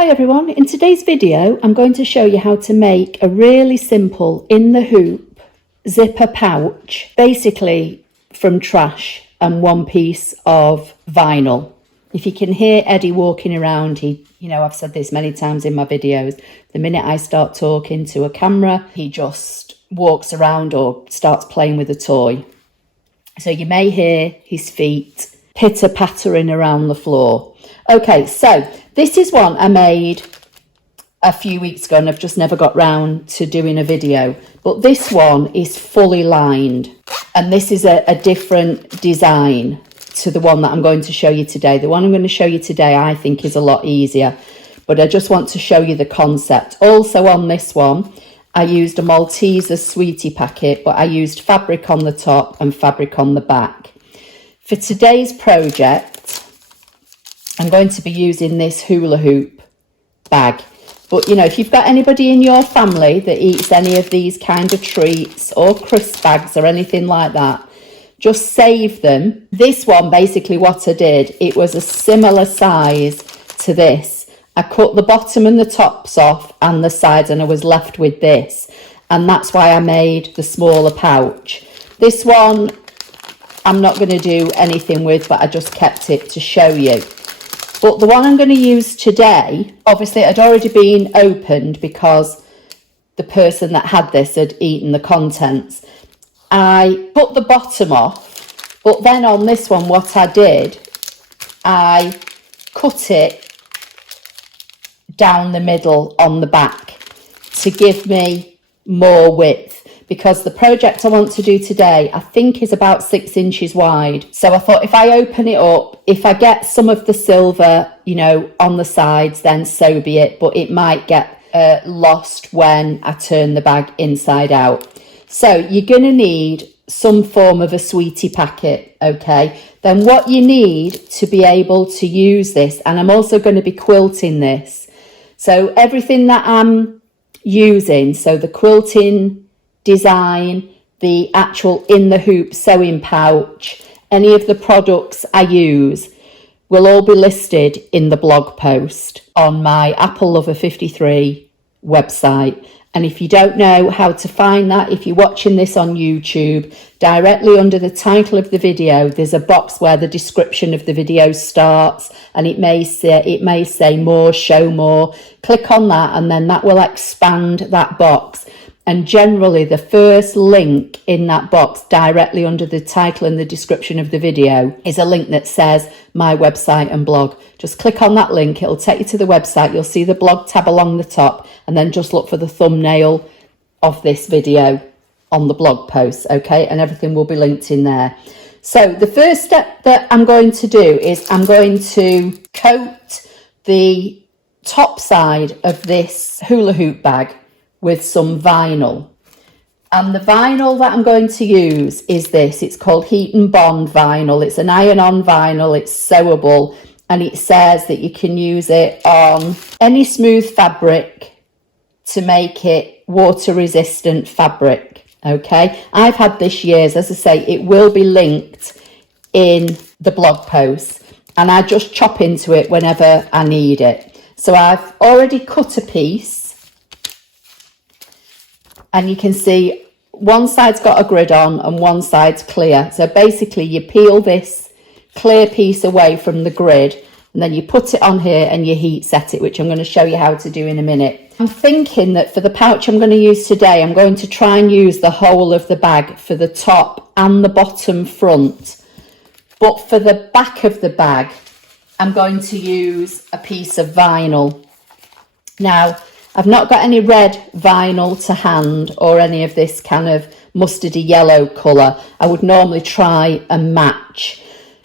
Hi everyone, in today's video I'm going to show you how to make a really simple in the hoop zipper pouch, basically from trash and one piece of vinyl. If you can hear Eddie walking around, I've said this many times in my videos, the minute I start talking to a camera, he just walks around or starts playing with a toy. So you may hear his feet pitter-pattering around the floor. Okay, so this is one I made a few weeks ago and I've just never got round to doing a video. But this one is fully lined and this is a different design to the one that I'm going to show you today. The one I'm going to show you today I think is a lot easier, but I just want to show you the concept. Also on this one, I used a Malteser sweetie packet, but I used fabric on the top and fabric on the back. For today's project, I'm going to be using this hula hoop bag. But, if you've got anybody in your family that eats any of these kind of treats or crisp bags or anything like that, just save them. This one, basically what I did, it was a similar size to this. I cut the bottom and the tops off and the sides and I was left with this. And that's why I made the smaller pouch. This one, I'm not going to do anything with, but I just kept it to show you. But the one I'm going to use today, obviously it had already been opened because the person that had this had eaten the contents. I put the bottom off, but then on this one what I did, I cut it down the middle on the back to give me more width. Because the project I want to do today, I think is about 6 inches wide. So I thought if I open it up, if I get some of the silver, on the sides, then so be it. But it might get lost when I turn the bag inside out. So you're going to need some form of a sweetie packet, okay? Then what you need to be able to use this, and I'm also going to be quilting this. So everything that I'm using, so the quilting design, the actual in the hoop sewing pouch, any of the products I use will all be listed in the blog post on my Apple Lover 53 website. And if you don't know how to find that, if you're watching this on YouTube, directly under the title of the video there's a box where the description of the video starts, and it may say more, show more. Click on that and then that will expand that box. And generally the first link in that box directly under the title and the description of the video is a link that says my website and blog. Just click on that link, it'll take you to the website, you'll see the blog tab along the top, and then just look for the thumbnail of this video on the blog post, okay? And everything will be linked in there. So the first step that I'm going to do is I'm going to coat the top side of this hula hoop bag with some vinyl. And the vinyl that I'm going to use is this. It's called Heat and Bond vinyl. It's an iron-on vinyl. It's sewable. And it says that you can use it on any smooth fabric to make it water-resistant fabric. Okay? I've had this years. As I say, it will be linked in the blog post. And I just chop into it whenever I need it. So I've already cut a piece. And you can see one side's got a grid on and one side's clear. So basically you peel this clear piece away from the grid and then you put it on here and you heat set it, which I'm going to show you how to do in a minute. I'm thinking that for the pouch I'm going to use today, I'm going to try and use the whole of the bag for the top and the bottom front. But for the back of the bag, I'm going to use a piece of vinyl. Now, I've not got any red vinyl to hand or any of this kind of mustardy yellow colour. I would normally try and match.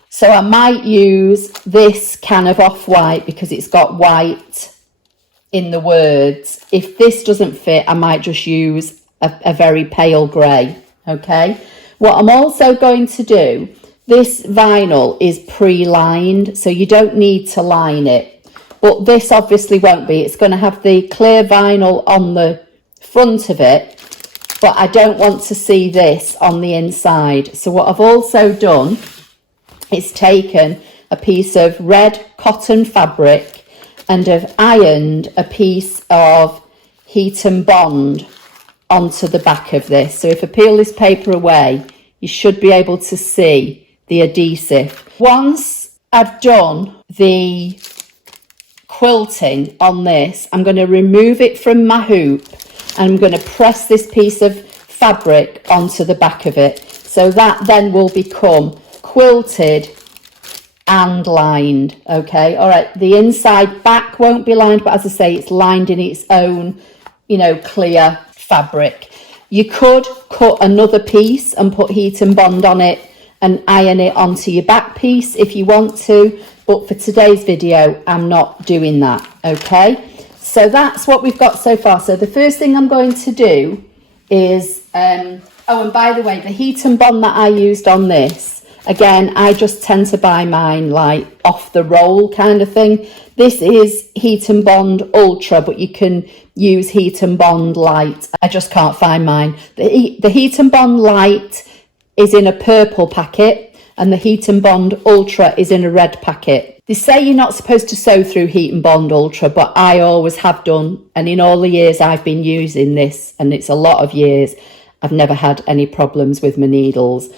So I might use this kind of off-white because it's got white in the words. If this doesn't fit, I might just use a very pale grey, okay? What I'm also going to do, this vinyl is pre-lined, so you don't need to line it. But this obviously won't be. It's going to have the clear vinyl on the front of it, but I don't want to see this on the inside. So what I've also done is taken a piece of red cotton fabric and have ironed a piece of heat and bond onto the back of this. So if I peel this paper away, you should be able to see the adhesive. Once I've done the quilting on this, I'm going to remove it from my hoop and I'm going to press this piece of fabric onto the back of it. So that then will become quilted and lined. Okay, all right, the inside back won't be lined, but as I say, it's lined in its own, you know, clear fabric. You could cut another piece and put heat and bond on it and iron it onto your back piece if you want to, but for today's video I'm not doing that. Okay, so that's what we've got so far. So the first thing I'm going to do is oh, and by the way, the heat and bond that I used on this, again, I just tend to buy mine like off the roll kind of thing. This is Heat and Bond Ultra, but you can use Heat and Bond Light. I just can't find mine. The Heat and Bond Light is in a purple packet and the Heat and Bond Ultra is in a red packet. They say you're not supposed to sew through Heat and Bond Ultra, but I always have done. And in all the years I've been using this, and it's a lot of years, I've never had any problems with my needles.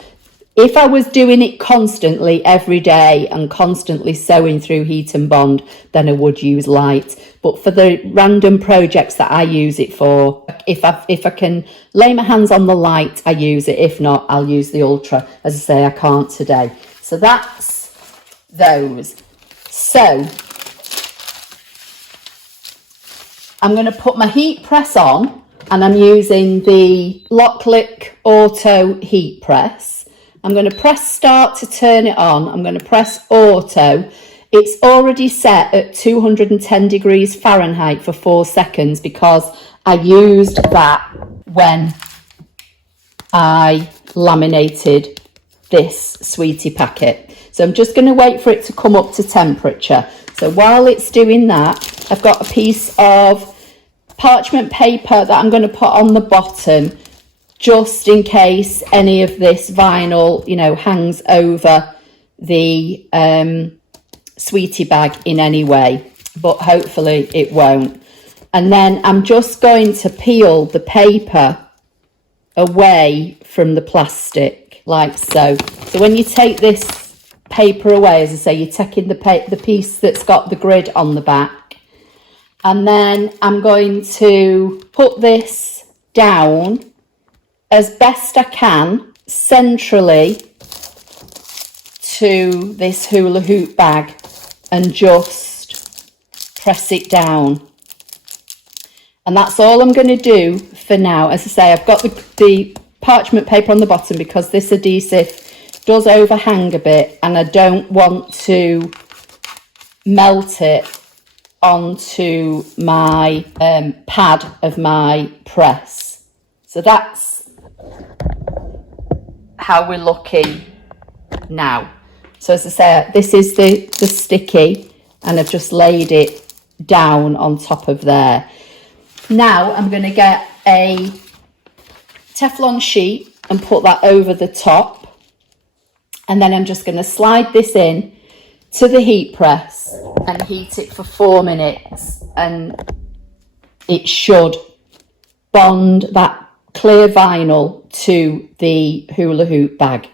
If I was doing it constantly every day and constantly sewing through heat and bond, then I would use light. But for the random projects that I use it for, if I can lay my hands on the light, I use it. If not, I'll use the ultra. As I say, I can't today. So that's those. So I'm going to put my heat press on, and I'm using the Locklick Auto heat press. I'm going to press start to turn it on. I'm going to press auto. It's already set at 210 degrees Fahrenheit for 4 seconds because I used that when I laminated this sweetie packet. So I'm just going to wait for it to come up to temperature. So while it's doing that, I've got a piece of parchment paper that I'm going to put on the bottom, just in case any of this vinyl, you know, hangs over the sweetie bag in any way, but hopefully it won't. And then I'm just going to peel the paper away from the plastic like so. So when you take this paper away, as I say, you're taking the piece that's got the grid on the back, and then I'm going to put this down as best I can centrally to this hula hoop bag and just press it down. And that's all I'm going to do for now. As I say, I've got the parchment paper on the bottom because this adhesive does overhang a bit and I don't want to melt it onto my pad of my press. So that's how we're looking now. So as I say, this is the sticky, and I've just laid it down on top of there. Now I'm going to get a Teflon sheet and put that over the top, and then I'm just going to slide this in to the heat press and heat it for 4 minutes, and it should bond that clear vinyl to the hula hoop bag.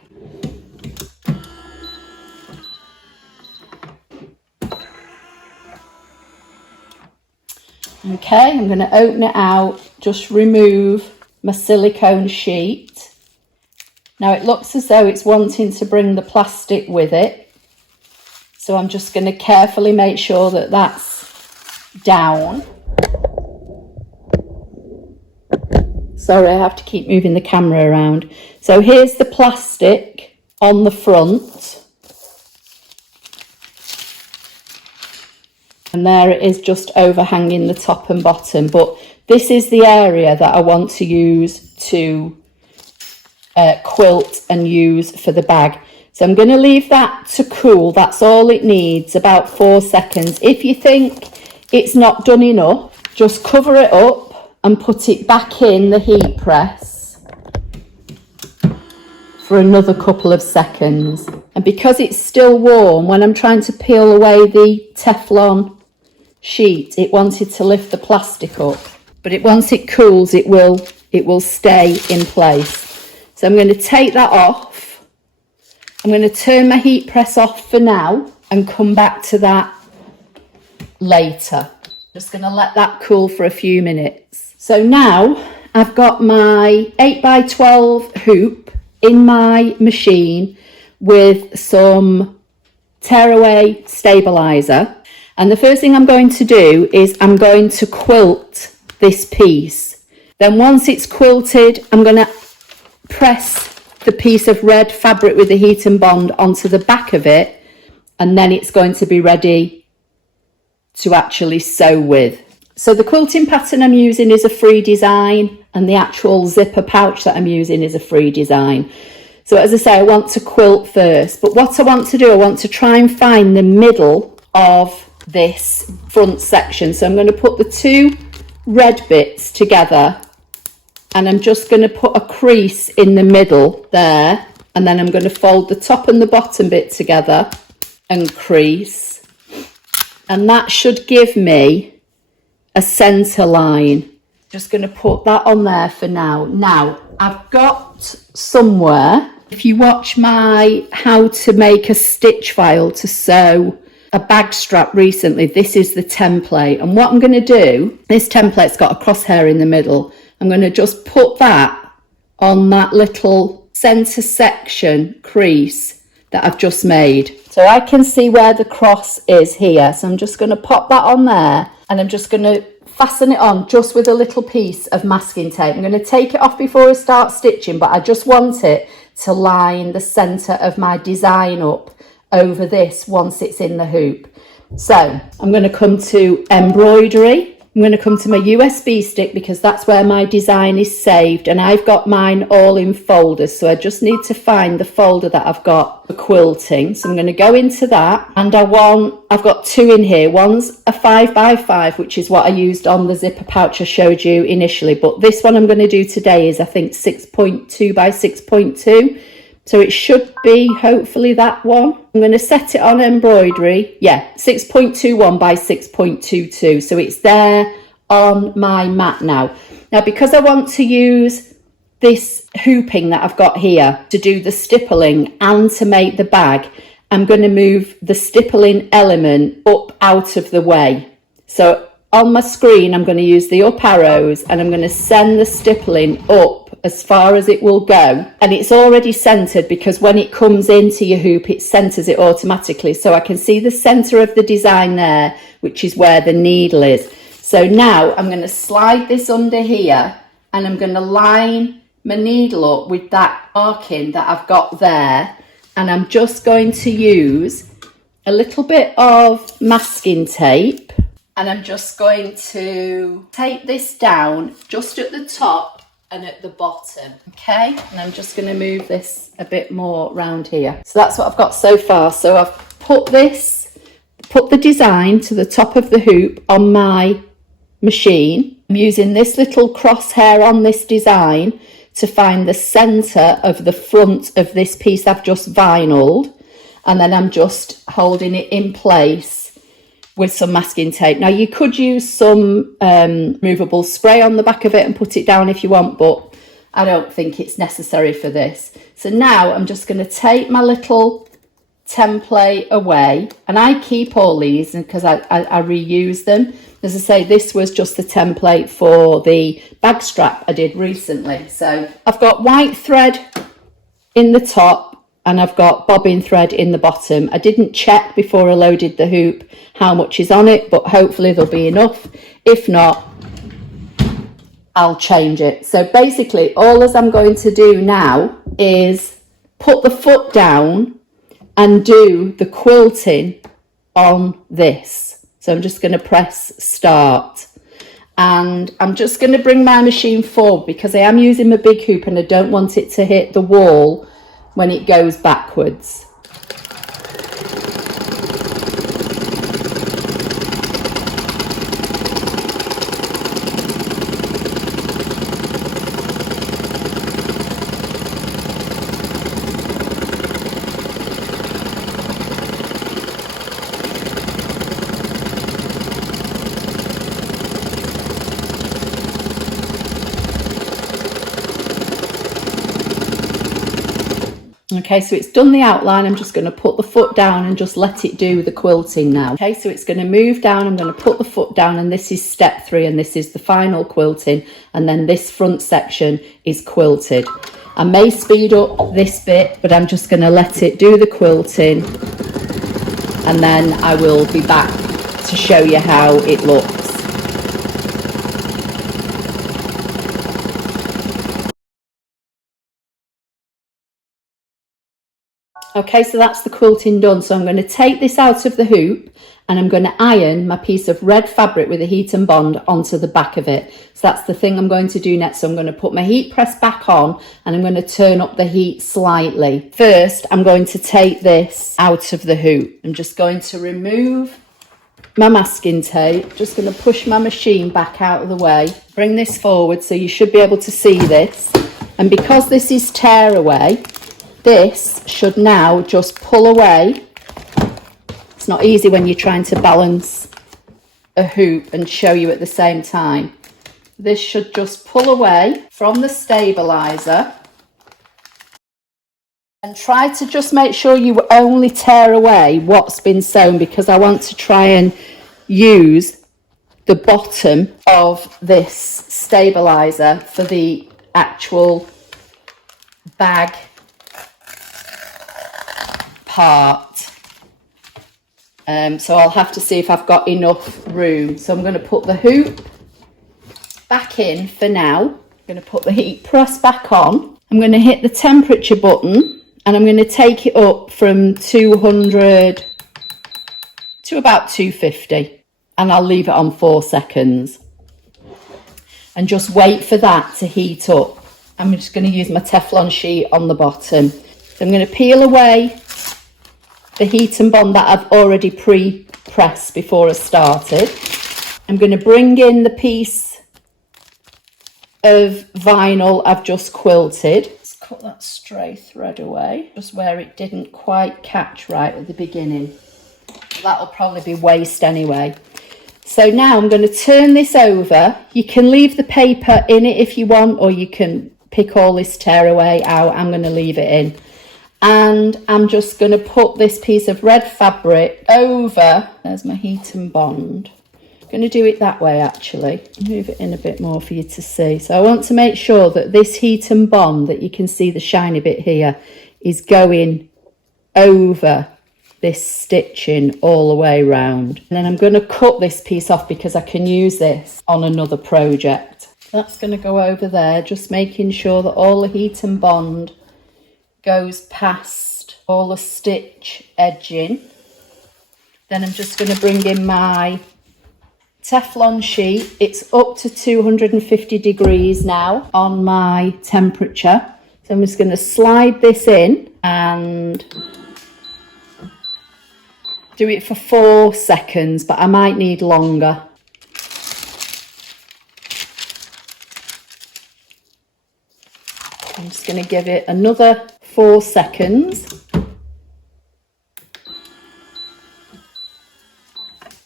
Okay, I'm going to open it out, just remove my silicone sheet. Now it looks as though it's wanting to bring the plastic with it, so I'm just going to carefully make sure that that's down. Sorry, I have to keep moving the camera around. So here's the plastic on the front. And there it is, just overhanging the top and bottom. But this is the area that I want to use to quilt and use for the bag. So I'm going to leave that to cool. That's all it needs, about 4 seconds. If you think it's not done enough, just cover it up and put it back in the heat press for another couple of seconds. And because it's still warm, when I'm trying to peel away the Teflon sheet, it wanted to lift the plastic up, but once it cools, it will stay in place. So I'm going to take that off. I'm going to turn my heat press off for now and come back to that later. Just going to let that cool for a few minutes. So now I've got my 8x12 hoop in my machine with some tearaway stabilizer. And the first thing I'm going to do is I'm going to quilt this piece. Then once it's quilted, I'm going to press the piece of red fabric with the heat and bond onto the back of it, and then it's going to be ready to actually sew with. So the quilting pattern I'm using is a free design, and the actual zipper pouch that I'm using is a free design. So as I say, I want to quilt first, but what I want to do, I want to try and find the middle of this front section. So I'm going to put the two red bits together, and I'm just going to put a crease in the middle there, and then I'm going to fold the top and the bottom bit together and crease, and that should give me a center line. Just going to put that on there for now. Now I've got somewhere, if you watch my how to make a stitch file to sew a bag strap recently, this is the template, and what I'm going to do, this template's got a crosshair in the middle. I'm going to just put that on that little center section crease that I've just made. So I can see where the cross is here. So I'm just going to pop that on there, and I'm just going to fasten it on just with a little piece of masking tape. I'm going to take it off before I start stitching, but I just want it to line the center of my design up over this once it's in the hoop. So I'm going to come to embroidery. I'm going to come to my USB stick because that's where my design is saved, and I've got mine all in folders, so I just need to find the folder that I've got for quilting. So I'm going to go into that, and I've got two in here. One's a 5x5, which is what I used on the zipper pouch I showed you initially, but this one I'm going to do today is I think 6.2 by 6.2. So it should be hopefully that one. I'm going to set it on embroidery. Yeah, 6.21 by 6.22. So it's there on my mat now. Now, because I want to use this hooping that I've got here to do the stippling and to make the bag, I'm going to move the stippling element up out of the way. So on my screen, I'm going to use the up arrows, and I'm going to send the stippling up as far as it will go, and it's already centered because when it comes into your hoop it centers it automatically. So I can see the center of the design there, which is where the needle is. So now I'm going to slide this under here, and I'm going to line my needle up with that marking that I've got there, and I'm just going to use a little bit of masking tape, and I'm just going to tape this down just at the top and at the bottom. Okay, and I'm just going to move this a bit more round here. So that's what I've got so far. So I've put the design to the top of the hoop on my machine. I'm using this little crosshair on this design to find the center of the front of this piece I've just vinyled, and then I'm just holding it in place with some masking tape. Now you could use some movable spray on the back of it and put it down if you want, but I don't think it's necessary for this. So now I'm just going to take my little template away, and I keep all these because I reuse them. As I say, this was just the template for the bag strap I did recently. So I've got white thread in the top, and I've got bobbin thread in the bottom. I didn't check before I loaded the hoop how much is on it, but hopefully there'll be enough. If not, I'll change it. So basically all as I'm going to do now is put the foot down and do the quilting on this. So I'm just going to press start, and I'm just going to bring my machine forward because I am using my big hoop and I don't want it to hit the wall when it goes backwards. Okay, so it's done the outline. I'm just going to put the foot down and just let it do the quilting now. Okay, so it's going to move down. I'm going to put the foot down, and this is step 3, and this is the final quilting. And then this front section is quilted. I may speed up this bit, but I'm just going to let it do the quilting. And then I will be back to show you how it looks. Okay, so that's the quilting done. So I'm going to take this out of the hoop and I'm going to iron my piece of red fabric with a heat and bond onto the back of it. So that's the thing I'm going to do next. So I'm going to put my heat press back on and I'm going to turn up the heat slightly. First, I'm going to take this out of the hoop. I'm just going to remove my masking tape. Just going to push my machine back out of the way. Bring this forward so you should be able to see this. And because this is tear away, this should now just pull away. It's not easy when you're trying to balance a hoop and show you at the same time. This should just pull away from the stabilizer. And try to just make sure you only tear away what's been sewn, because I want to try and use the bottom of this stabilizer for the actual bag part. So I'll have to see if I've got enough room. So I'm going to put the hoop back in for now. I'm going to put the heat press back on. I'm going to hit the temperature button and I'm going to take it up from 200 to about 250, and I'll leave it on 4 seconds and just wait for that to heat up. I'm just going to use my Teflon sheet on the bottom. So I'm going to peel away the heat and bond that I've already pre-pressed before I started. I'm going to bring in the piece of vinyl I've just quilted. Let's cut that stray thread away, just where it didn't quite catch right at the beginning. That'll probably be waste anyway. So now I'm going to turn this over. You can leave the paper in it if you want, or you can pick all this tear away out. I'm going to leave it in. And I'm just going to put this piece of red fabric over. There's my heat and bond. I'm going to do it that way actually. Move it in a bit more for you to see. So I want to make sure that this heat and bond, that you can see the shiny bit here, is going over this stitching all the way round. And then I'm going to cut this piece off because I can use this on another project. That's going to go over there, just making sure that all the heat and bond goes past all the stitch edging. Then I'm just going to bring in my Teflon sheet. It's up to 250 degrees now on my temperature. So I'm just going to slide this in and do it for 4 seconds, but I might need longer. I'm just going to give it another 4 seconds.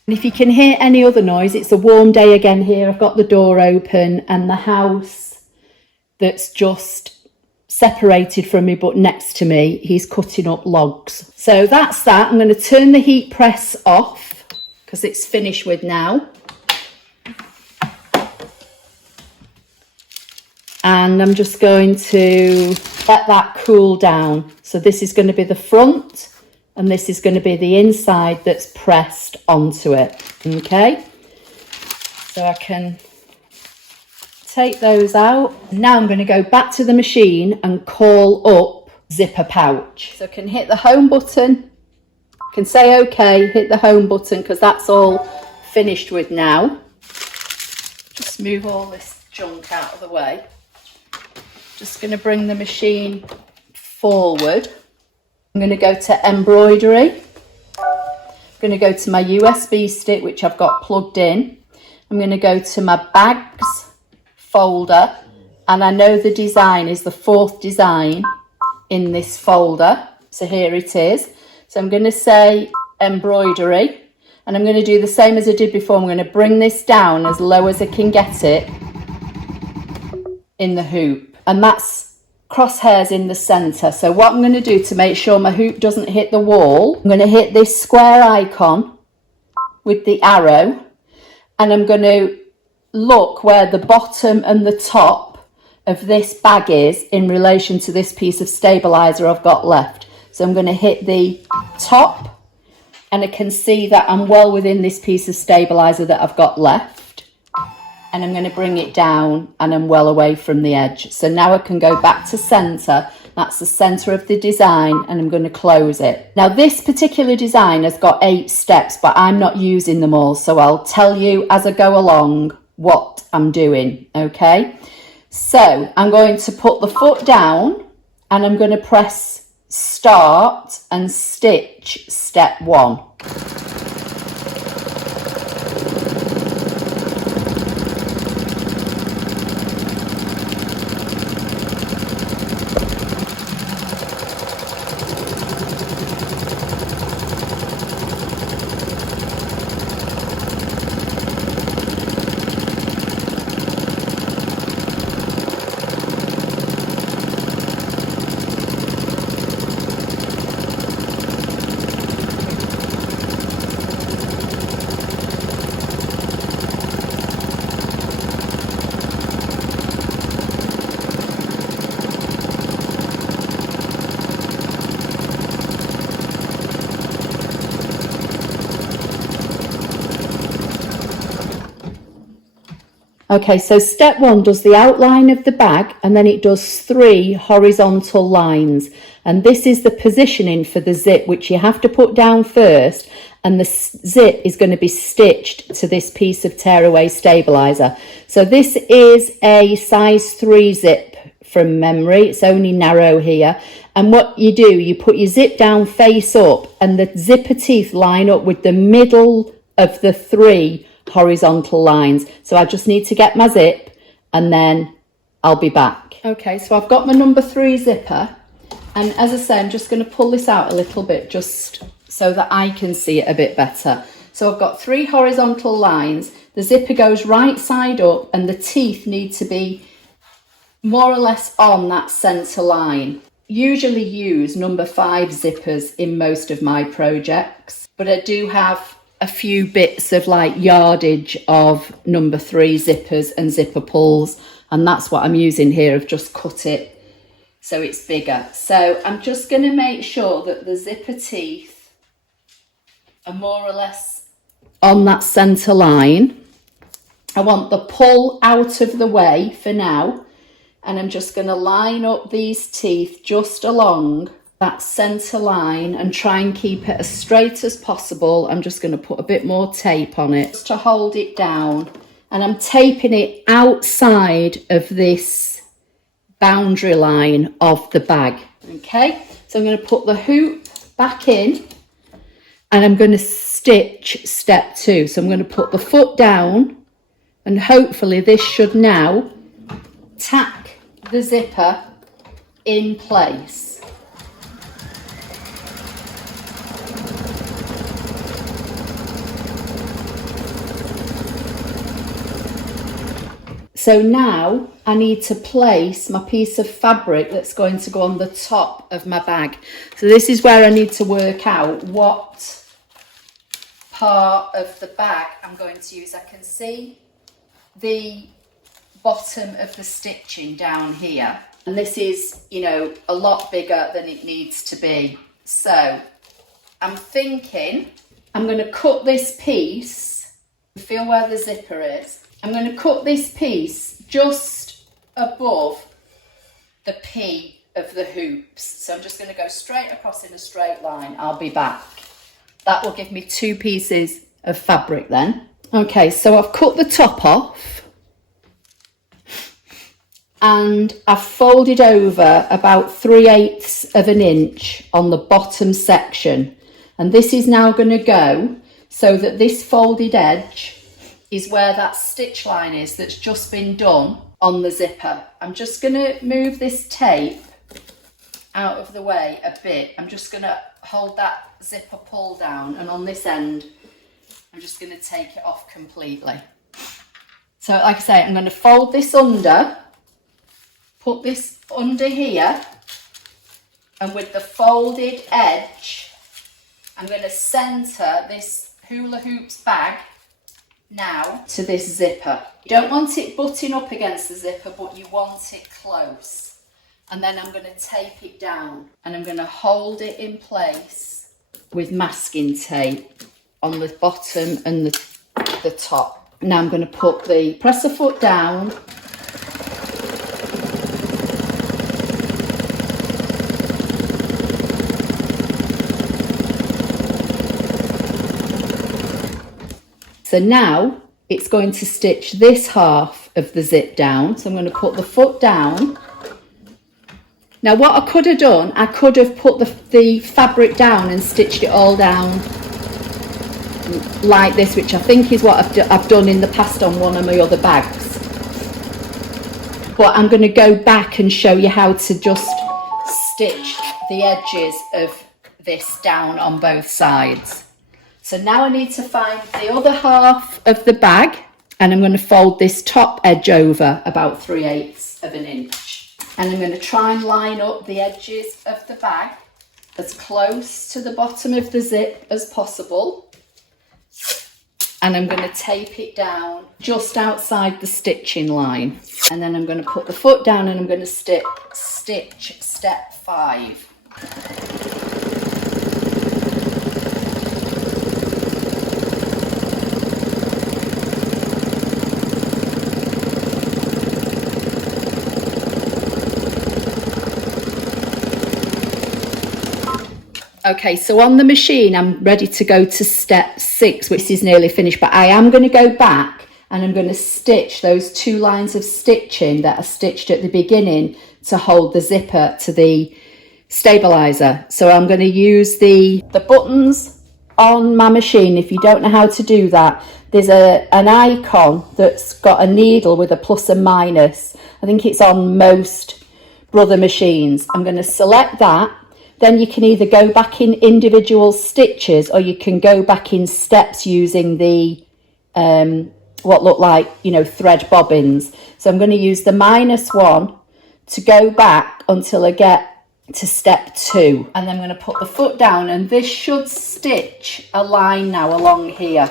And if you can hear any other noise, it's a warm day again here. I've got the door open and the house that's just separated from me but next to me, he's cutting up logs. So that's that. I'm going to turn the heat press off because it's finished with now. And I'm just going to let that cool down. So this is going to be the front and this is going to be the inside that's pressed onto it. Okay, so I can take those out. Now I'm going to go back to the machine and call up zipper pouch. So I can hit the home button, can say okay, hit the home button because that's all finished with now. Just move all this junk out of the way. Just going to bring the machine forward. I'm going to go to embroidery. I'm going to go to my USB stick, which I've got plugged in. I'm going to go to my bags folder, and I know the design is the 4th design in this folder. So here it is. So I'm going to say embroidery, and I'm going to do the same as I did before. I'm going to bring this down as low as I can get it in the hoop. And that's crosshairs in the center. So what I'm going to do to make sure my hoop doesn't hit the wall, I'm going to hit this square icon with the arrow, and I'm going to look where the bottom and the top of this bag is in relation to this piece of stabilizer I've got left. So I'm going to hit the top, and I can see that I'm well within this piece of stabilizer that I've got left. And I'm going to bring it down, and I'm well away from the edge. So now I can go back to center. That's the center of the design, and I'm going to close it. Now this particular design has got 8 steps, but I'm not using them all. So I'll tell you as I go along what I'm doing, okay? So I'm going to put the foot down, and I'm going to press start and stitch step 1. Okay, so step 1 does the outline of the bag, and then it does 3 horizontal lines. And this is the positioning for the zip, which you have to put down first. And the zip is going to be stitched to this piece of tearaway stabilizer. So this is a size 3 zip from memory. It's only narrow here. And what you do, you put your zip down face up, and the zipper teeth line up with the middle of the 3 horizontal lines. So I just need to get my zip, and then I'll be back. Okay, so I've got my number 3 zipper, and as I say, I'm just going to pull this out a little bit just so that I can see it a bit better. So I've got 3 horizontal lines, the zipper goes right side up, and the teeth need to be more or less on that center line. Usually use number 5 zippers in most of my projects, but I do have a few bits of like yardage of number 3 zippers and zipper pulls, and that's what I'm using here. I've just cut it so it's bigger. So I'm just going to make sure that the zipper teeth are more or less on that center line. I want the pull out of the way for now, and I'm just going to line up these teeth just along that center line and try and keep it as straight as possible. I'm just going to put a bit more tape on it just to hold it down, and I'm taping it outside of this boundary line of the bag. Okay, so I'm going to put the hoop back in, and I'm going to stitch step 2. So I'm going to put the foot down, and hopefully this should now tack the zipper in place. So now I need to place my piece of fabric that's going to go on the top of my bag. So this is where I need to work out what part of the bag I'm going to use. I can see the bottom of the stitching down here, and this is, you know, a lot bigger than it needs to be. So I'm thinking I'm going to cut this piece, feel where the zipper is. I'm going to cut this piece just above the P of the hoops. So I'm just going to go straight across in a straight line. I'll be back. That will give me 2 pieces of fabric then. Okay, so I've cut the top off, and I've folded over about 3/8 of an inch on the bottom section. And this is now going to go so that this folded edge is where that stitch line is that's just been done on the zipper. I'm just going to move this tape out of the way a bit. I'm just going to hold that zipper pull down, and on this end I'm just going to take it off completely. So like I say, I'm going to fold this under, put this under here, and with the folded edge, I'm going to centre this hula hoops bag now to this zipper. You don't want it butting up against the zipper, but you want it close. And then I'm going to tape it down, and I'm going to hold it in place with masking tape on the bottom and the top. Now I'm going to put the presser foot down, so now it's going to stitch this half of the zip down. So I'm going to put the foot down. Now what I could have done, I could have put the fabric down and stitched it all down like this, which I think is what I've done in the past on one of my other bags. But I'm going to go back and show you how to just stitch the edges of this down on both sides. So now I need to find the other half of the bag, and I'm going to fold this top edge over about 3/8 of an inch. And I'm going to try and line up the edges of the bag as close to the bottom of the zip as possible. And I'm going to tape it down just outside the stitching line. And then I'm going to put the foot down, and I'm going to stitch step 5. Okay, so on the machine, I'm ready to go to step 6, which is nearly finished, but I am going to go back and I'm going to stitch those 2 lines of stitching that are stitched at the beginning to hold the zipper to the stabilizer. So I'm going to use the buttons on my machine. If you don't know how to do that, there's an icon that's got a needle with a plus and minus. I think it's on most Brother machines. I'm going to select that. Then you can either go back in individual stitches, or you can go back in steps using the what look like, you know, thread bobbins. So I'm going to use the -1 to go back until I get to step 2, and then I'm going to put the foot down, and this should stitch a line now along here.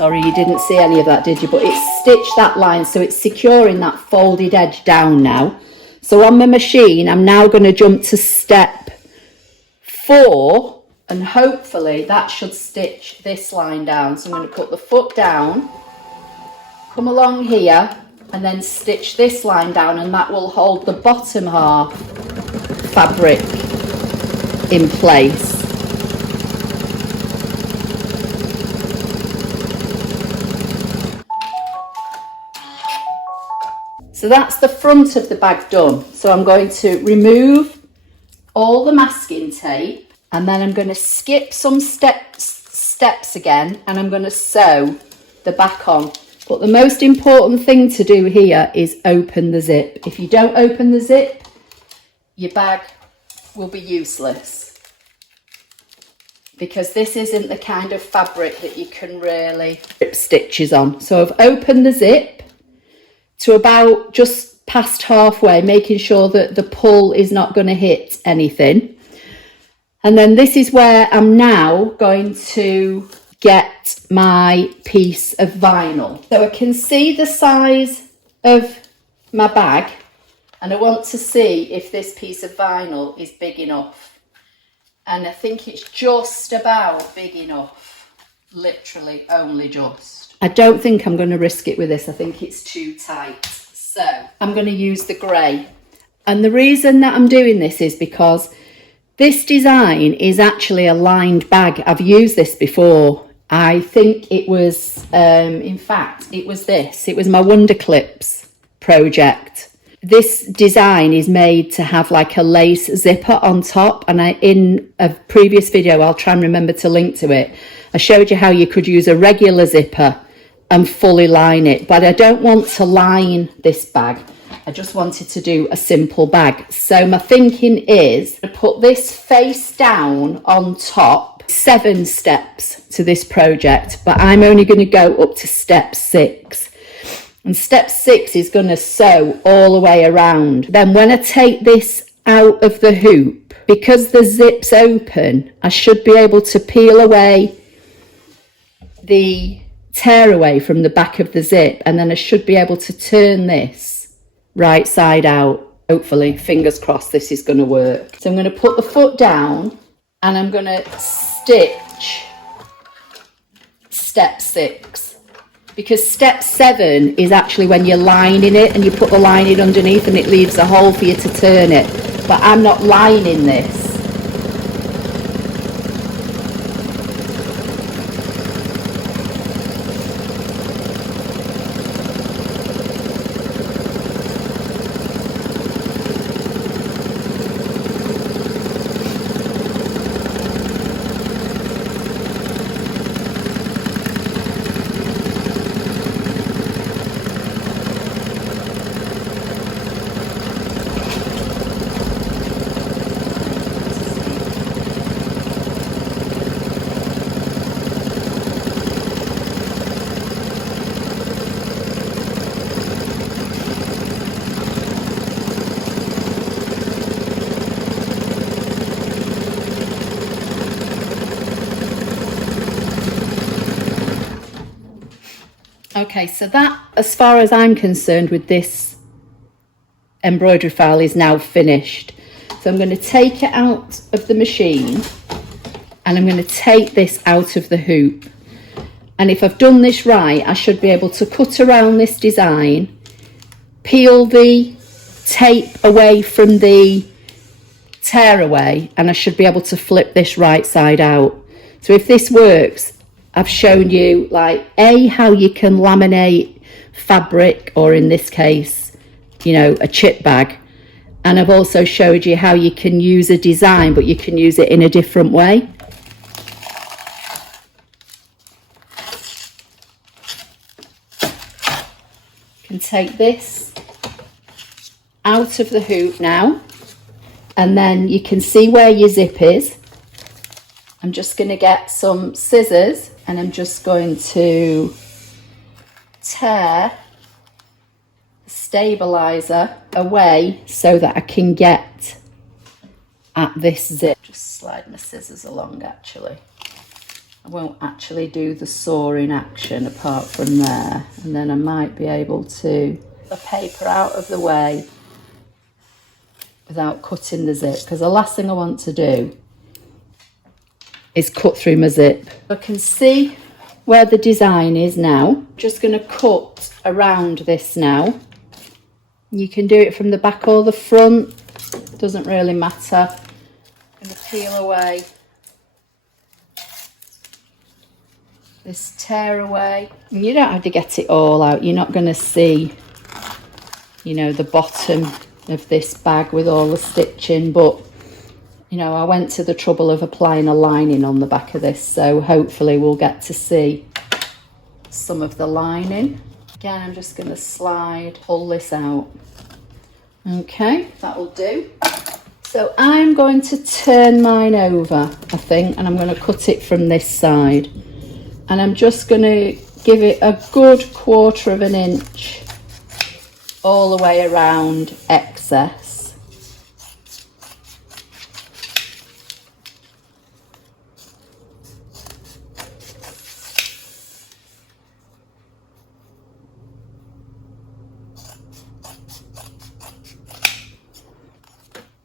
Sorry, you didn't see any of that, did you? But it's stitched that line, so it's securing that folded edge down now. So on my machine, I'm now going to jump to step 4, and hopefully that should stitch this line down. So I'm going to put the foot down, come along here, and then stitch this line down, and that will hold the bottom half fabric in place. So that's the front of the bag done. So I'm going to remove all the masking tape, and then I'm going to skip some steps again, and I'm going to sew the back on. But the most important thing to do here is open the zip. If you don't open the zip, your bag will be useless, because this isn't the kind of fabric that you can really rip stitches on. So I've opened the zip to about just past halfway, making sure that the pull is not going to hit anything. And then this is where I'm now going to get my piece of vinyl. So I can see the size of my bag, and I want to see if this piece of vinyl is big enough. And I think it's just about big enough, literally only just. I don't think I'm going to risk it with this. I think it's too tight. So I'm going to use the grey. And the reason that I'm doing this is because this design is actually a lined bag. I've used this before. I think it was, in fact, it was this. It was my Wonder Clips project. This design is made to have like a lace zipper on top. And in a previous video, I'll try and remember to link to it, I showed you how you could use a regular zipper and fully line it, but I don't want to line this bag. I just wanted to do a simple bag. So my thinking is to put this face down on top, 7 steps to this project, but I'm only going to go up to step 6. And step 6 is going to sew all the way around. Then when I take this out of the hoop, because the zip's open, I should be able to peel away the tear away from the back of the zip, and then I should be able to turn this right side out. Hopefully, fingers crossed, this is going to work. So I'm going to put the foot down and I'm going to stitch step 6, because step 7 is actually when you're lining it and you put the lining underneath and it leaves a hole for you to turn it. But I'm not lining this. Okay, so that, as far as I'm concerned with this embroidery file, is now finished. So I'm going to take it out of the machine and I'm going to take this out of the hoop. And if I've done this right, I should be able to cut around this design, peel the tape away from the tear away, and I should be able to flip this right side out. So if this works, I've shown you, like, how you can laminate fabric, or in this case, you know, a chip bag. And I've also showed you how you can use a design, but you can use it in a different way. You can take this out of the hoop now, and then you can see where your zip is. I'm just going to get some scissors and I'm just going to tear the stabilizer away so that I can get at this zip. Just slide my scissors along actually. I won't actually do the sawing action apart from there, and then I might be able to get the paper out of the way without cutting the zip, because the last thing I want to do is cut through my zip. I can see where the design is now. Just going to cut around this now. You can do it from the back or the front, doesn't really matter. I'm going to peel away this tear away. And you don't have to get it all out. You're not going to see, you know, the bottom of this bag with all the stitching, but you know, I went to the trouble of applying a lining on the back of this, so hopefully we'll get to see some of the lining. Again, I'm just going to pull this out. Okay, that'll do. So I'm going to turn mine over, I think, and I'm going to cut it from this side. And I'm just going to give it a good 1/4 of an inch all the way around excess.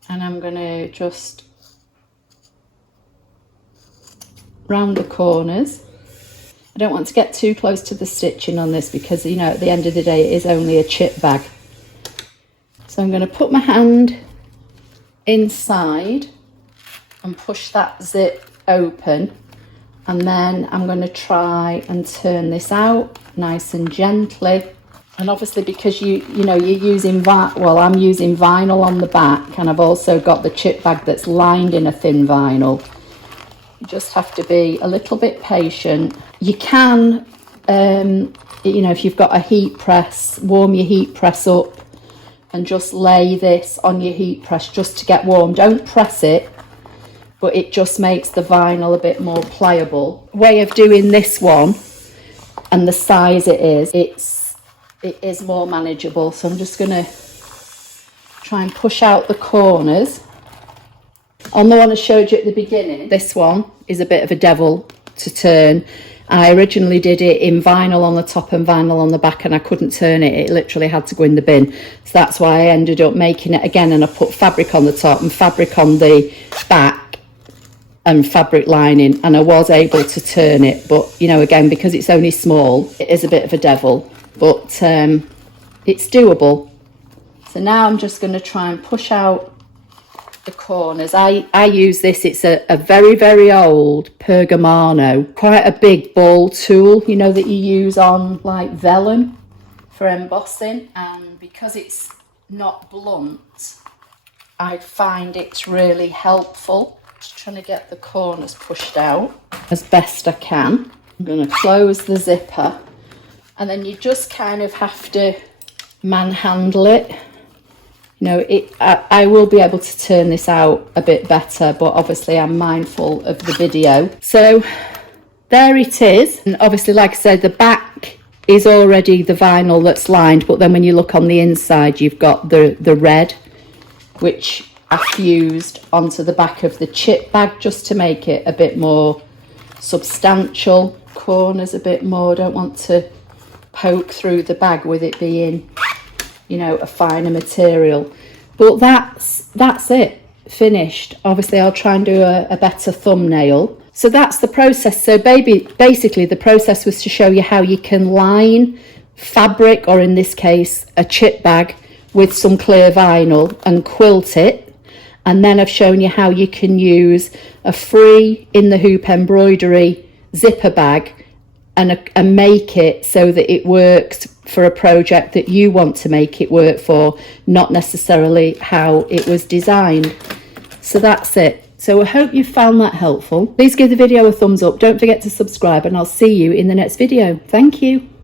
And I'm going to just round the corners. I don't want to get too close to the stitching on this because, you know, at the end of the day it is only a chip bag. So I'm going to put my hand inside and push that zip open, and then I'm going to try and turn this out nice and gently. And obviously, because you're using I'm using vinyl on the back, and I've also got the chip bag that's lined in a thin vinyl. You just have to be a little bit patient. You can, if you've got a heat press, warm your heat press up and just lay this on your heat press just to get warm. Don't press it, but it just makes the vinyl a bit more pliable. Way of doing this one and the size it is more manageable. So I'm just gonna try and push out the corners. On the one I showed you at the beginning, this one is a bit of a devil to turn. I originally did it in vinyl on the top and vinyl on the back, and I couldn't turn it. It literally had to go in the bin. So that's why I ended up making it again, and I put fabric on the top and fabric on the back and fabric lining, and I was able to turn it. But, you know, again, because it's only small, it is a bit of a devil, but it's doable. So now I'm just going to try and push out the corners. I use this, it's a very, very old Pergamano, quite a big ball tool, you know, that you use on like vellum for embossing, and because it's not blunt, I find it's really helpful. Just trying to get the corners pushed out as best I can. I'm going to close the zipper, and then you just kind of have to manhandle it. You know, I will be able to turn this out a bit better, but obviously I'm mindful of the video. So there it is. And obviously, like I said, the back is already the vinyl that's lined, but then when you look on the inside, you've got the red, which I fused onto the back of the chip bag just to make it a bit more substantial. Corners a bit more, don't want to poke through the bag with it being, you know, a finer material. But that's it, finished. Obviously I'll try and do a better thumbnail. So that's the process. So basically the process was to show you how you can line fabric, or in this case a chip bag, with some clear vinyl and quilt it. And then I've shown you how you can use a free in the hoop embroidery zipper bag and make it so that it works for a project that you want to make it work for, not necessarily how it was designed. So that's it. So I hope you found that helpful. Please give the video a thumbs up. Don't forget to subscribe, and I'll see you in the next video. Thank you.